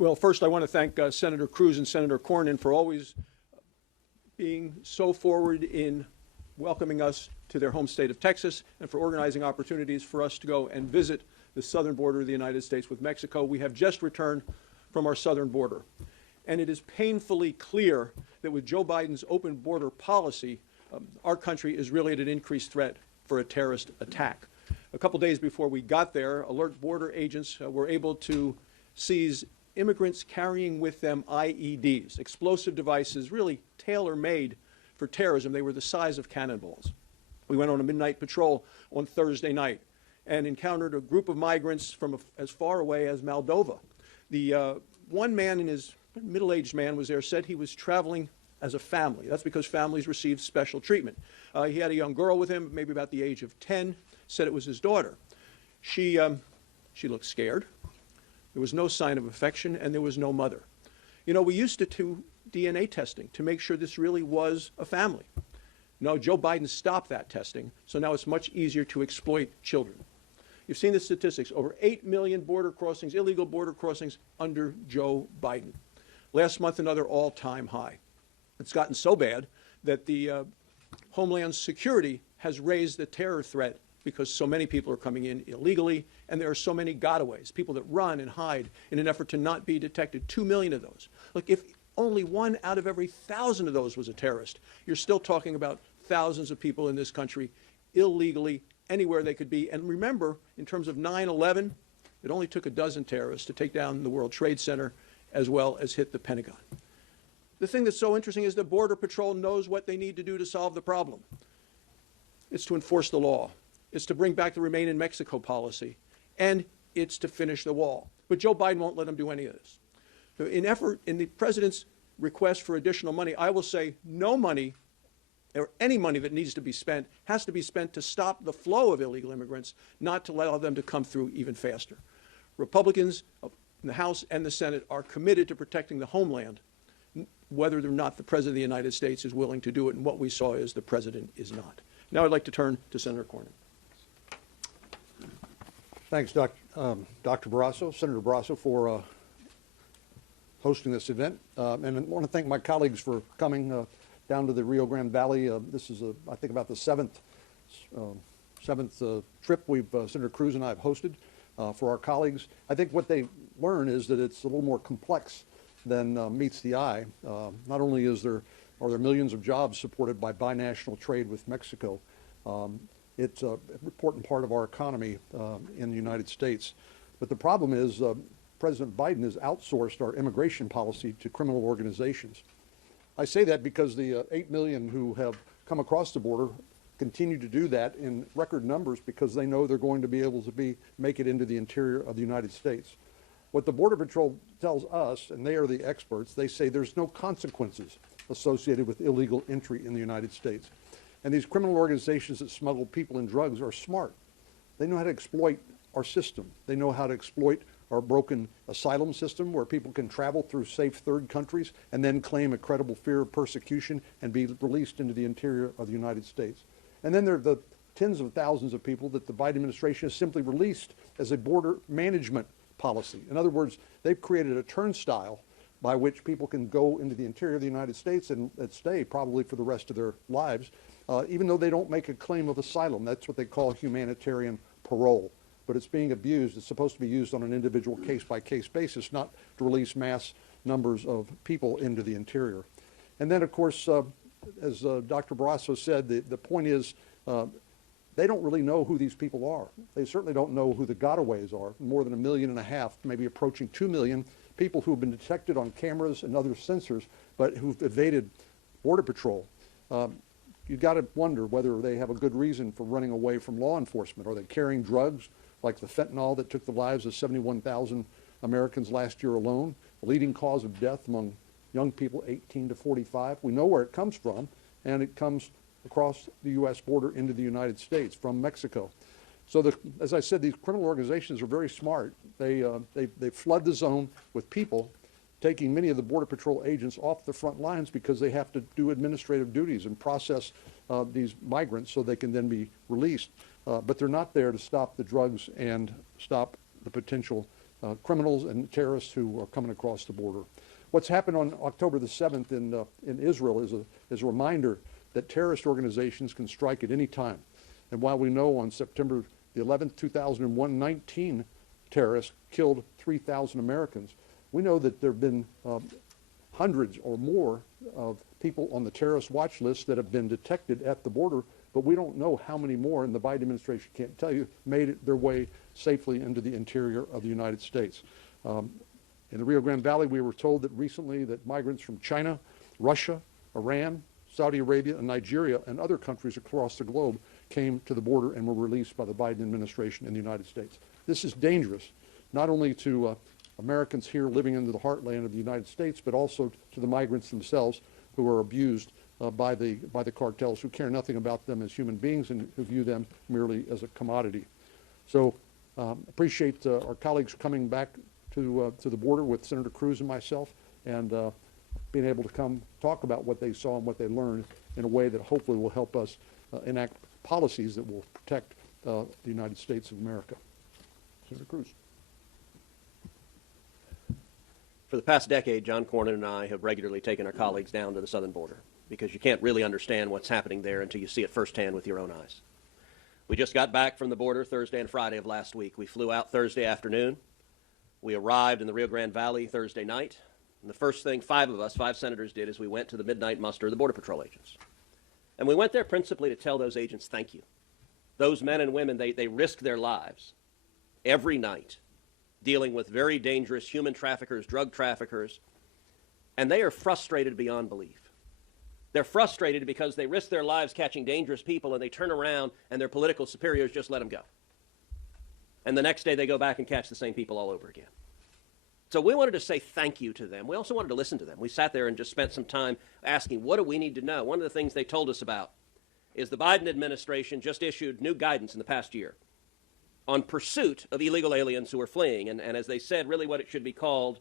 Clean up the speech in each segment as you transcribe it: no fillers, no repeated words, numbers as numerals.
Well, first I want to thank Senator Cruz and Senator Cornyn for always being so forward in welcoming us to their home state of Texas and for organizing opportunities for us to go and visit the southern border of the United States with Mexico. We have just returned from our southern border, and it is painfully clear that with Joe Biden's open border policy, our country is really at an increased threat for a terrorist attack. A couple days before we got there, alert border agents were able to seize immigrants carrying with them IEDs, explosive devices really tailor-made for terrorism. They were the size of cannonballs. We went on a midnight patrol on Thursday night and encountered a group of migrants from as far away as Moldova. The one man, in his middle-aged man, was there, said he was traveling as a family. That's because families receive special treatment. He had a young girl with him, maybe about the age of 10, said it was his daughter. She looked scared. There was no sign of affection, and there was no mother. You know, we used to do DNA testing to make sure this really was a family. No, Joe Biden stopped that testing, so now it's much easier to exploit children. You've seen the statistics, over 8 million border crossings, illegal border crossings under Joe Biden. Last month, another all-time high. It's gotten so bad that the Homeland Security has raised the terror threat because so many people are coming in illegally, and there are so many gotaways, people that run and hide in an effort to not be detected. 2 million of those. Look, if only 1 out of every 1,000 of those was a terrorist, you're still talking about thousands of people in this country illegally anywhere they could be. And remember, in terms of 9/11, it only took a dozen terrorists to take down the World Trade Center as well as hit the Pentagon. The thing that's so interesting is the Border Patrol knows what they need to do to solve the problem. It's to enforce the law. It's to bring back the Remain in Mexico policy, and it's to finish the wall. But Joe Biden won't let them do any of this. In the president's request for additional money, I will say no money or any money that needs to be spent has to be spent to stop the flow of illegal immigrants, not to allow them to come through even faster. Republicans in the House and the Senate are committed to protecting the homeland, whether or not the President of the United States is willing to do it, and what we saw is the President is not. Now I'd like to turn to Senator Cornyn. Thanks, Dr. Barrasso, Senator Barrasso, for hosting this event. And I want to thank my colleagues for coming down to the Rio Grande Valley. This is, I think, about the seventh trip Senator Cruz and I have hosted for our colleagues. I think what they learn is that it's a little more complex than meets the eye. Not only are there millions of jobs supported by binational trade with Mexico, it's an important part of our economy in the United States. But the problem is President Biden has outsourced our immigration policy to criminal organizations. I say that because the 8 million who have come across the border continue to do that in record numbers because they know they're going to be able to make it into the interior of the United States. What the Border Patrol tells us, and they are the experts, they say there's no consequences associated with illegal entry in the United States. And these criminal organizations that smuggle people and drugs are smart. They know how to exploit our system. They know how to exploit our broken asylum system where people can travel through safe third countries and then claim a credible fear of persecution and be released into the interior of the United States. And then there are the tens of thousands of people that the Biden administration has simply released as a border management policy. In other words, they've created a turnstile by which people can go into the interior of the United States and stay probably for the rest of their lives, even though they don't make a claim of asylum. That's what they call humanitarian parole. But it's being abused. It's supposed to be used on an individual case-by-case basis, not to release mass numbers of people into the interior. And then, of course, as Dr. Barrasso said, the point is they don't really know who these people are. They certainly don't know who the gotaways are. More than 1.5 million, maybe approaching 2 million people who have been detected on cameras and other sensors, but who've evaded Border Patrol. You've got to wonder whether they have a good reason for running away from law enforcement. Are they carrying drugs like the fentanyl that took the lives of 71,000 Americans last year alone, a leading cause of death among young people 18 to 45? We know where it comes from, and it comes across the U.S. border into the United States from Mexico. So, as I said, these criminal organizations are very smart. They flood the zone with people, taking many of the Border Patrol agents off the front lines because they have to do administrative duties and process these migrants so they can then be released. But they're not there to stop the drugs and stop the potential criminals and terrorists who are coming across the border. What's happened on October the 7th in Israel is a reminder that terrorist organizations can strike at any time. And while we know on September the 11th, 2001, 19 terrorists killed 3,000 Americans, we know that there have been hundreds or more of people on the terrorist watch list that have been detected at the border, but we don't know how many more, and the Biden administration can't tell you, made their way safely into the interior of the United States. In the Rio Grande Valley, we were told that recently that migrants from China, Russia, Iran, Saudi Arabia, and Nigeria, and other countries across the globe came to the border and were released by the Biden administration in the United States. This is dangerous, not only to Americans here living in the heartland of the United States, but also to the migrants themselves who are abused by the cartels, who care nothing about them as human beings and who view them merely as a commodity. So appreciate our colleagues coming back to the border with Senator Cruz and myself, and being able to come talk about what they saw and what they learned in a way that hopefully will help us enact policies that will protect the United States of America. Senator Cruz. For the past decade, John Cornyn and I have regularly taken our colleagues down to the southern border because you can't really understand what's happening there until you see it firsthand with your own eyes. We just got back from the border Thursday and Friday of last week. We flew out Thursday afternoon. We arrived in the Rio Grande Valley Thursday night. And the first thing five senators did is we went to the midnight muster of the Border Patrol agents. And we went there principally to tell those agents thank you. Those men and women, they risk their lives every night dealing with very dangerous human traffickers, drug traffickers, and they are frustrated beyond belief. They're frustrated because they risk their lives catching dangerous people and they turn around and their political superiors just let them go. And the next day they go back and catch the same people all over again. So we wanted to say thank you to them. We also wanted to listen to them. We sat there and just spent some time asking, what do we need to know? One of the things they told us about is the Biden administration just issued new guidance in the past year on pursuit of illegal aliens who are fleeing. And as they said, really what it should be called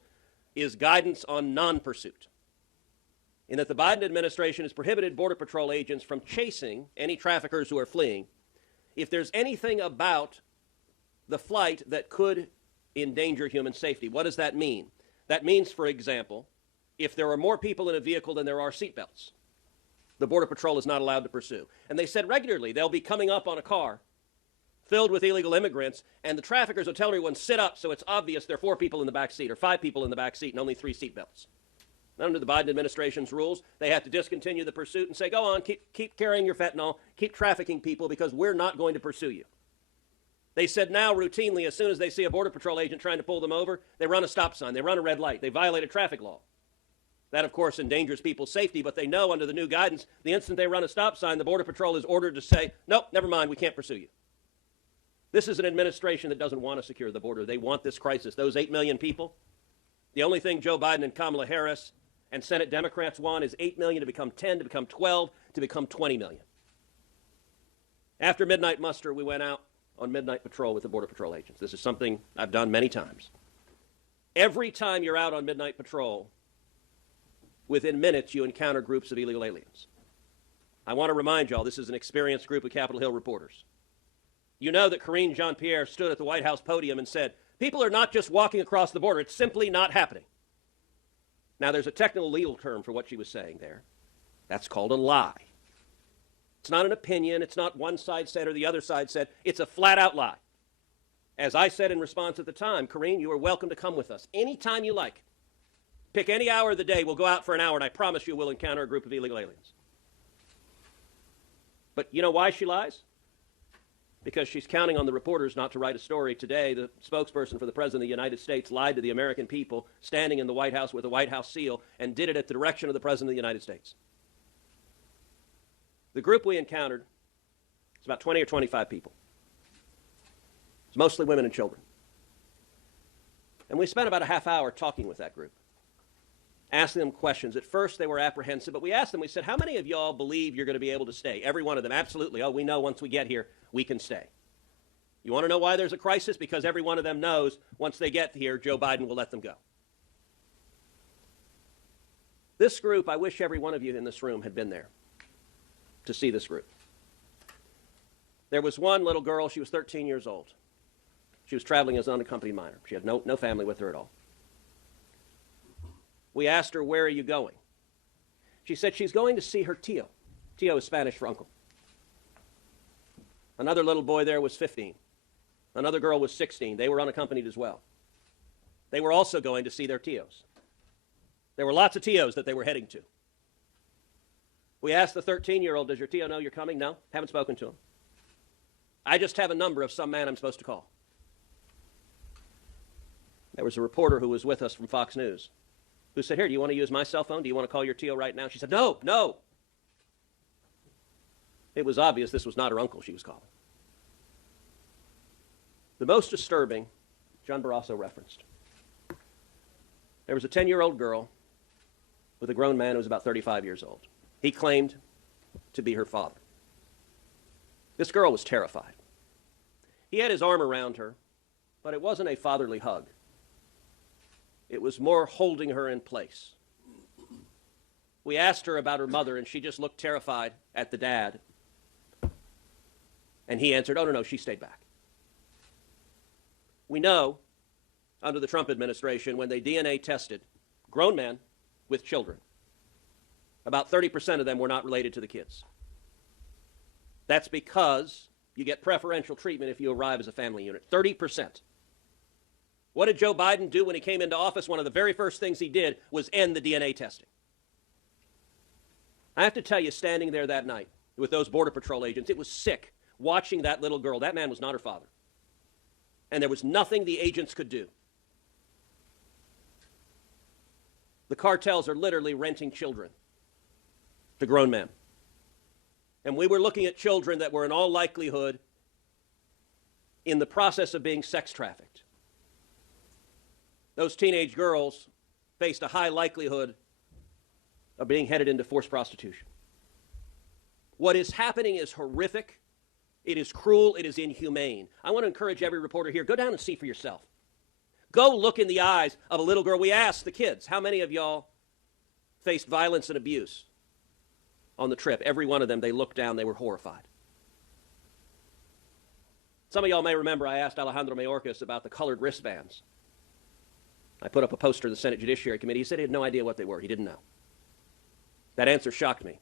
is guidance on non-pursuit. In that the Biden administration has prohibited Border Patrol agents from chasing any traffickers who are fleeing if there's anything about the flight that could endanger human safety. What does that mean? That means, for example, if there are more people in a vehicle than there are seatbelts, the Border Patrol is not allowed to pursue. And they said regularly they'll be coming up on a car filled with illegal immigrants, and the traffickers will tell everyone, sit up, so it's obvious there are 4 people in the back seat or 5 people in the back seat and only 3 seatbelts. Under the Biden administration's rules, they have to discontinue the pursuit and say, go on, keep carrying your fentanyl, keep trafficking people because we're not going to pursue you. They said now routinely, as soon as they see a Border Patrol agent trying to pull them over, they run a stop sign, they run a red light, they violate a traffic law. That, of course, endangers people's safety, but they know under the new guidance, the instant they run a stop sign, the Border Patrol is ordered to say, nope, never mind, we can't pursue you. This is an administration that doesn't want to secure the border. They want this crisis. Those 8 million people, the only thing Joe Biden and Kamala Harris and Senate Democrats want is 8 million to become 10, to become 12, to become 20 million. After midnight muster, we went out on midnight patrol with the Border Patrol agents. This is something I've done many times. Every time you're out on midnight patrol, within minutes you encounter groups of illegal aliens. I want to remind y'all, this is an experienced group of Capitol Hill reporters. You know that Karine Jean-Pierre stood at the White House podium and said, people are not just walking across the border, it's simply not happening. Now, there's a technical legal term for what she was saying there. That's called a lie. It's not an opinion. It's not one side said or the other side said. It's a flat-out lie. As I said in response at the time, Karine, you are welcome to come with us anytime you like. Pick any hour of the day. We'll go out for an hour, and I promise you we'll encounter a group of illegal aliens. But you know why she lies? Because she's counting on the reporters not to write a story. Today, the spokesperson for the President of the United States lied to the American people standing in the White House with a White House seal and did it at the direction of the President of the United States. The group we encountered is about 20 or 25 people. It's mostly women and children. And we spent about a half hour talking with that group, asking them questions. At first, they were apprehensive, but we asked them, we said, how many of y'all believe you're going to be able to stay? Every one of them, absolutely. Oh, we know once we get here, we can stay. You want to know why there's a crisis? Because every one of them knows once they get here, Joe Biden will let them go. This group, I wish every one of you in this room had been there to see this group. There was one little girl, she was 13 years old. She was traveling as an unaccompanied minor. She had no family with her at all. We asked her, where are you going? She said she's going to see her tío. Tío is Spanish for uncle. Another little boy there was 15. Another girl was 16. They were unaccompanied as well. They were also going to see their tíos. There were lots of tíos that they were heading to. We asked the 13-year-old, does your tío know you're coming? No, haven't spoken to him. I just have a number of some man I'm supposed to call. There was a reporter who was with us from Fox News who said, here, do you want to use my cell phone? Do you want to call your tío right now? She said, no, no. It was obvious this was not her uncle she was calling. The most disturbing, John Barrasso referenced. There was a 10-year-old girl with a grown man who was about 35 years old. He claimed to be her father. This girl was terrified. He had his arm around her, but it wasn't a fatherly hug. It was more holding her in place. We asked her about her mother, and she just looked terrified at the dad. And he answered, oh, no, she stayed back. We know, under the Trump administration, when they DNA tested grown men with children, about 30% of them were not related to the kids. That's because you get preferential treatment if you arrive as a family unit. 30%. What did Joe Biden do when he came into office? One of the very first things he did was end the DNA testing. I have to tell you, standing there that night with those Border Patrol agents, it was sick watching that little girl. That man was not her father. And there was nothing the agents could do. The cartels are literally renting children to grown men. And we were looking at children that were in all likelihood in the process of being sex trafficked. Those teenage girls faced a high likelihood of being headed into forced prostitution. What is happening is horrific. It is cruel. It is inhumane. I want to encourage every reporter here, go down and see for yourself. Go look in the eyes of a little girl. We asked the kids, how many of y'all faced violence and abuse on the trip? Every one of them, they looked down, they were horrified. Some of y'all may remember I asked Alejandro Mayorkas about the colored wristbands. I put up a poster in the Senate Judiciary Committee. He said he had no idea what they were. He didn't know. That answer shocked me,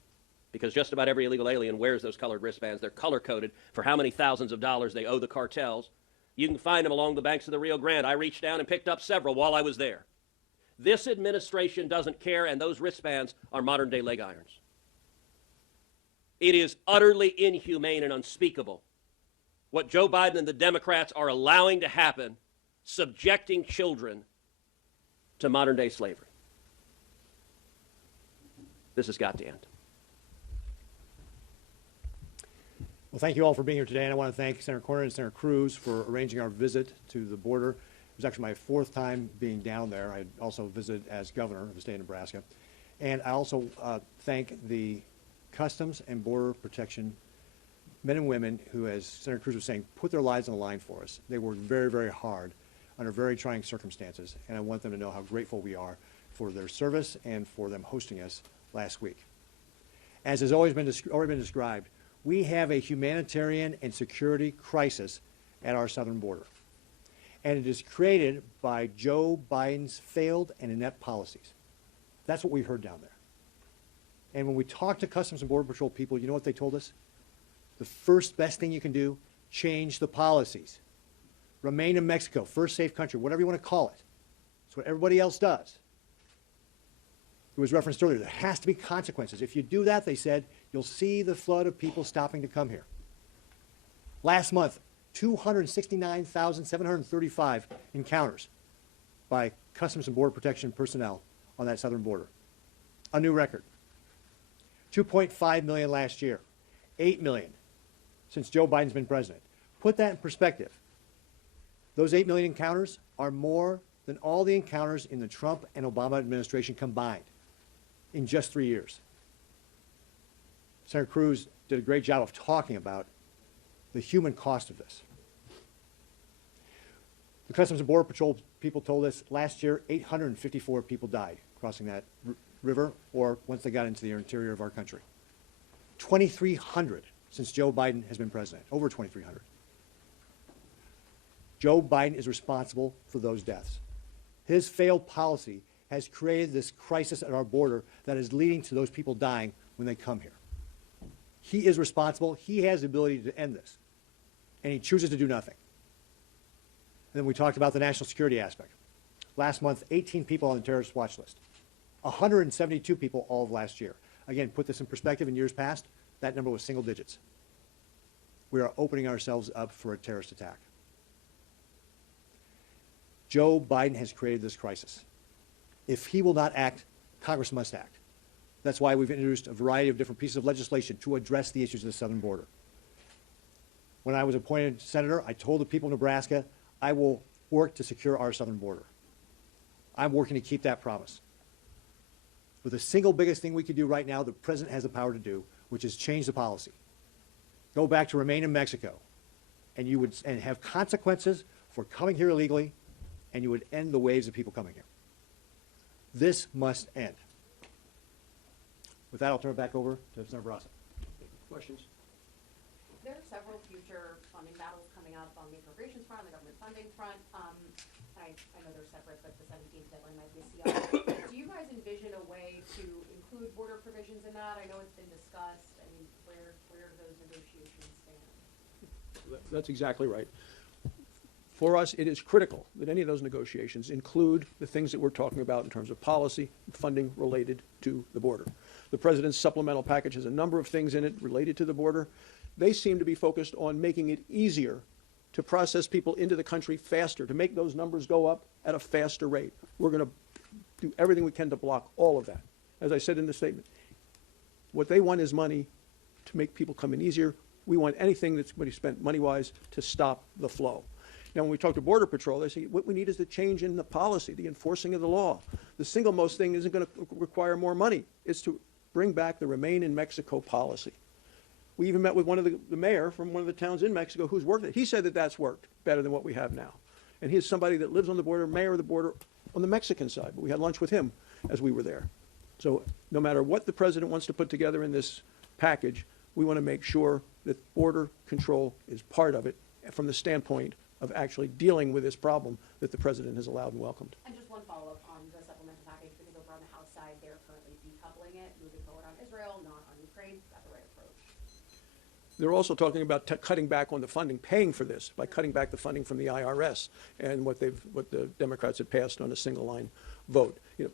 because just about every illegal alien wears those colored wristbands. They're color-coded for how many thousands of dollars they owe the cartels. You can find them along the banks of the Rio Grande. I reached down and picked up several while I was there. This administration doesn't care, and those wristbands are modern-day leg irons. It is utterly inhumane and unspeakable what Joe Biden and the Democrats are allowing to happen, subjecting children to modern-day slavery. This has got to end. Well, thank you all for being here today, and I want to thank Senator Cornyn and Senator Cruz for arranging our visit to the border. It was actually my fourth time being down there. I also visited as governor of the state of Nebraska. And I also thank the Customs and Border Protection men and women who, as Senator Cruz was saying, put their lives on the line for us. They worked very, very hard under very trying circumstances, and I want them to know how grateful we are for their service and for them hosting us last week. As has already been described, we have a humanitarian and security crisis at our southern border. And it is created by Joe Biden's failed and inept policies. That's what we heard down there. And when we talked to Customs and Border Patrol people, you know what they told us? The first best thing you can do, change the policies. Remain in Mexico, first safe country, whatever you want to call it. It's what everybody else does. It was referenced earlier. There has to be consequences. If you do that, they said, you'll see the flood of people stopping to come here. Last month, 269,735 encounters by Customs and Border Protection personnel on that southern border. A new record. 2.5 million last year. 8 million since Joe Biden's been president. Put that in perspective. Those 8 million encounters are more than all the encounters in the Trump and Obama administration combined in just 3 years. Senator Cruz did a great job of talking about the human cost of this. The Customs and Border Patrol people told us last year 854 people died crossing that river or once they got into the interior of our country. 2,300 since Joe Biden has been president, over 2,300. Joe Biden is responsible for those deaths. His failed policy has created this crisis at our border that is leading to those people dying when they come here. He is responsible. He has the ability to end this, and he chooses to do nothing. And then we talked about the national security aspect. Last month, 18 people on the terrorist watch list, 172 people all of last year. Again, put this in perspective, in years past, that number was single digits. We are opening ourselves up for a terrorist attack. Joe Biden has created this crisis. If he will not act, Congress must act. That's why we've introduced a variety of different pieces of legislation to address the issues of the southern border. When I was appointed senator, I told the people of Nebraska, I will work to secure our southern border. I'm working to keep that promise. But the single biggest thing we can do right now, the president has the power to do, which is change the policy. Go back to remain in Mexico, and you would have consequences for coming here illegally, and you would end the waves of people coming here. This must end. With that, I'll turn it back over to Senator Barraza. Questions? There are several future funding battles coming up on the appropriations front, the government funding front. I know they're separate, but the 17th deadline might be a CR. Do you guys envision a way to include border provisions in that? I know it's been discussed. I mean, where do those negotiations stand? That's exactly right. For us, it is critical that any of those negotiations include the things that we're talking about in terms of policy, funding related to the border. The president's supplemental package has a number of things in it related to the border. They seem to be focused on making it easier to process people into the country faster, to make those numbers go up at a faster rate. We're going to do everything we can to block all of that. As I said in the statement, what they want is money to make people come in easier. We want anything that's going to be spent money-wise to stop the flow. Now, when we talk to Border Patrol, they say what we need is the change in the policy, the enforcing of the law. The single most thing isn't going to require more money. It's to bring back the Remain in Mexico policy. We even met with one of the mayor from one of the towns in Mexico who's worked it. He said that that's worked better than what we have now. And he's somebody that lives on the border, mayor of the border on the Mexican side. But we had lunch with him as we were there. So no matter what the president wants to put together in this package, we want to make sure that border control is part of it from the standpoint of actually dealing with this problem that the president has allowed and welcomed. And just one follow-up on the supplemental package, because over on the House side, they're currently decoupling it, moving forward on Israel, not on Ukraine. Is that the right approach? They're also talking about cutting back on the funding, paying for this by cutting back the funding from the IRS and what the Democrats had passed on a single line vote. You know,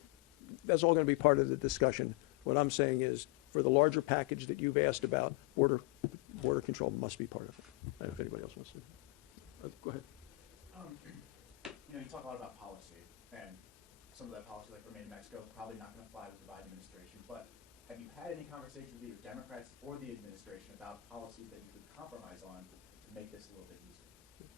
that's all going to be part of the discussion. What I'm saying is, for the larger package that you've asked about, border control must be part of it. I don't know if anybody else wants to. Go ahead. You know, you talk a lot about policy, and some of that policy, like Remain in Mexico, probably not going to fly with the Biden administration. But have you had any conversations with either Democrats or the administration about policies that you could compromise on to make this a little bit easier?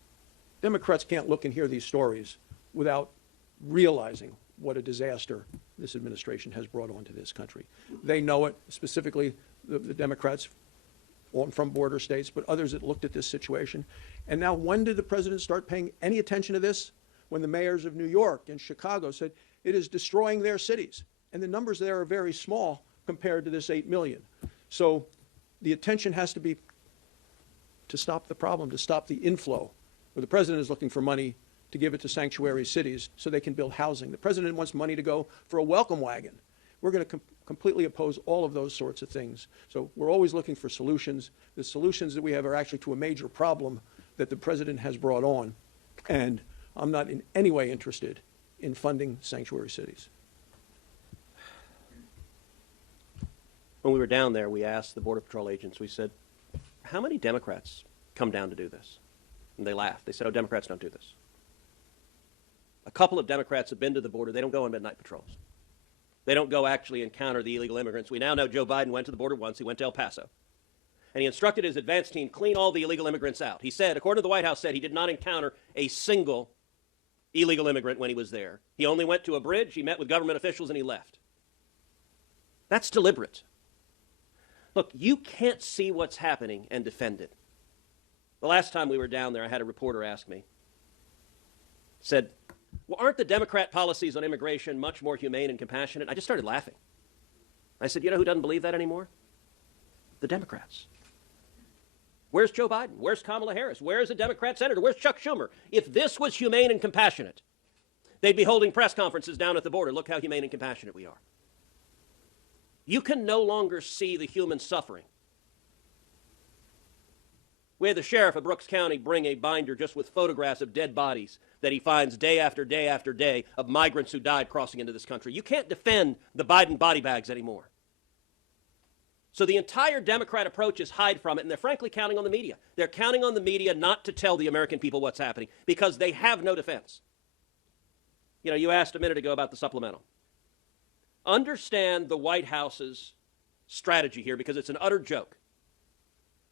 Democrats can't look and hear these stories without realizing what a disaster this administration has brought onto this country. They know it, specifically the Democrats from border states, but others that looked at this situation. And now, when did the president start paying any attention to this? When the mayors of New York and Chicago said it is destroying their cities. And the numbers there are very small compared to this 8 million. So the attention has to be to stop the problem, to stop the inflow, where the president is looking for money to give it to sanctuary cities so they can build housing. The president wants money to go for a welcome wagon. We're going to completely oppose all of those sorts of things. So we're always looking for solutions. The solutions that we have are actually to a major problem that the president has brought on. And I'm not in any way interested in funding sanctuary cities. When we were down there, we asked the Border Patrol agents, we said, how many Democrats come down to do this? And they laughed. They said, oh, Democrats don't do this. A couple of Democrats have been to the border. They don't go on midnight patrols. They don't go actually encounter the illegal immigrants. We now know Joe Biden went to the border once. He went to El Paso. And he instructed his advance team, clean all the illegal immigrants out. He said, according to the White House, said he did not encounter a single illegal immigrant when he was there. He only went to a bridge, he met with government officials, and he left. That's deliberate. Look, you can't see what's happening and defend it. The last time we were down there, I had a reporter ask me, said, well, aren't the Democrat policies on immigration much more humane and compassionate? I just started laughing. I said, you know who doesn't believe that anymore? The Democrats. Where's Joe Biden? Where's Kamala Harris? Where's a Democrat senator? Where's Chuck Schumer? If this was humane and compassionate, they'd be holding press conferences down at the border. Look how humane and compassionate we are. You can no longer see the human suffering. We had the sheriff of Brooks County bring a binder just with photographs of dead bodies that he finds day after day after day of migrants who died crossing into this country. You can't defend the Biden body bags anymore. So the entire Democrat approach is hide from it, and they're frankly counting on the media. They're counting on the media not to tell the American people what's happening because they have no defense. You know, you asked a minute ago about the supplemental. Understand the White House's strategy here because it's an utter joke.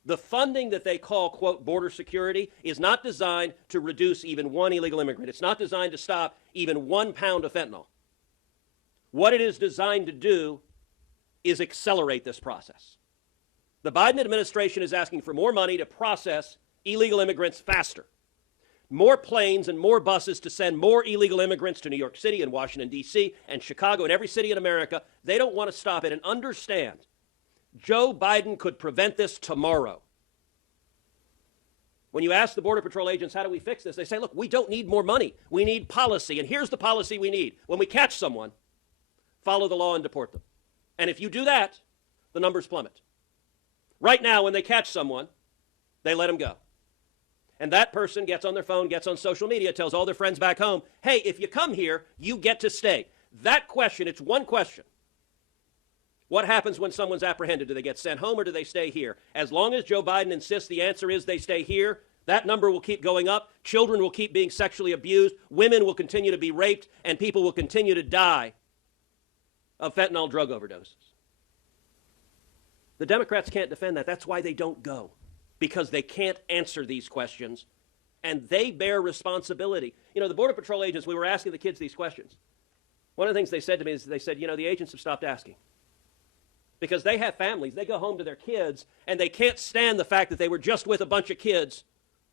The funding that they call, quote, border security is not designed to reduce even one illegal immigrant. It's not designed to stop even 1 pound of fentanyl. What it is designed to do is accelerate this process. The Biden administration is asking for more money to process illegal immigrants faster. More planes and more buses to send more illegal immigrants to New York City and Washington, D.C. and Chicago and every city in America. They don't want to stop it. And understand, Joe Biden could prevent this tomorrow. When you ask the Border Patrol agents, how do we fix this? They say, look, we don't need more money. We need policy. And here's the policy we need. When we catch someone, follow the law and deport them. And if you do that, the numbers plummet. Right now, when they catch someone, they let them go. And that person gets on their phone, gets on social media, tells all their friends back home, hey, if you come here, you get to stay. That question, it's one question. What happens when someone's apprehended? Do they get sent home or do they stay here? As long as Joe Biden insists the answer is they stay here, that number will keep going up. Children will keep being sexually abused. Women will continue to be raped. And people will continue to die of fentanyl drug overdoses. The Democrats can't defend that. That's why they don't go. Because they can't answer these questions. And they bear responsibility. You know, the Border Patrol agents, we were asking the kids these questions. One of the things they said to me is they said, you know, the agents have stopped asking. Because they have families, they go home to their kids, and they can't stand the fact that they were just with a bunch of kids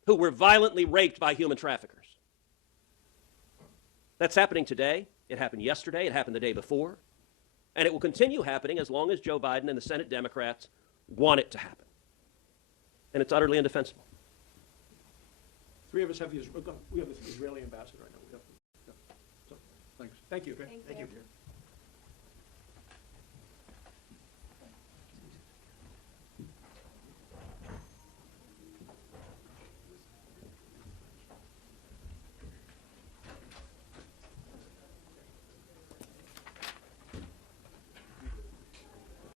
who were violently raped by human traffickers. That's happening today. It happened yesterday. It happened the day before. And it will continue happening as long as Joe Biden and the Senate Democrats want it to happen. And it's utterly indefensible. Three of us have the Israeli ambassador right now. So, Thanks. thank you. Thank you.